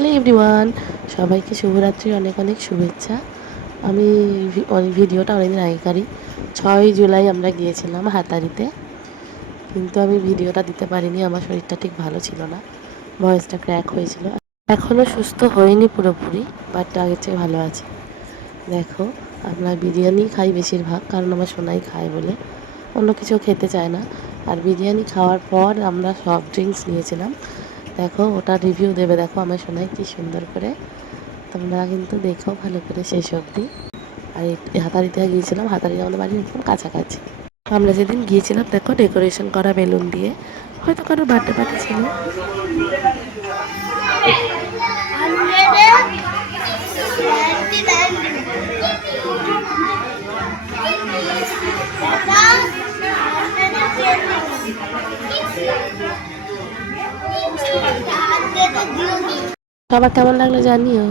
Hello everyone, সবাইকে শুভরাত্রির অনেক অনেক শুভেচ্ছা। আমি ভিডিওটা অনেকদিন আগেকারই 6 জুলাই আমরা গিয়েছিলাম হাতারিতে, কিন্তু আমি ভিডিওটা দিতে পারিনি। আমার শরীরটা ঠিক ভালো ছিল না, ভয়েসটা ক্র্যাক হয়েছিল। এখনও সুস্থ হয়নি পুরোপুরি, বাট আগের চেয়ে ভালো আছে। দেখো, আমরা বিরিয়ানি খাই বেশিরভাগ, কারণ আমার সোনাই খায় বলে, অন্য কিছু খেতে চায় না। আর বিরিয়ানি খাওয়ার পর আমরা সফট ড্রিঙ্কস নিয়েছিলাম। দেখো, ওটা রিভিউ দেবে। দেখো আমার সোনাই কি সুন্দর করে, তোমরা কিন্তু দেখো ভালো করে শেষ অবধি। আর এই হাতারিতে গিয়েছিলাম, হাতারিতে আমাদের বাড়ির একদম কাছাকাছি। আমরা যেদিন গিয়েছিলাম দেখো, ডেকোরেশন করা বেলুন দিয়ে, হয়তো কারোর বার্থডে পার্টি ছিল। সবার কেমন লাগলো জানিও।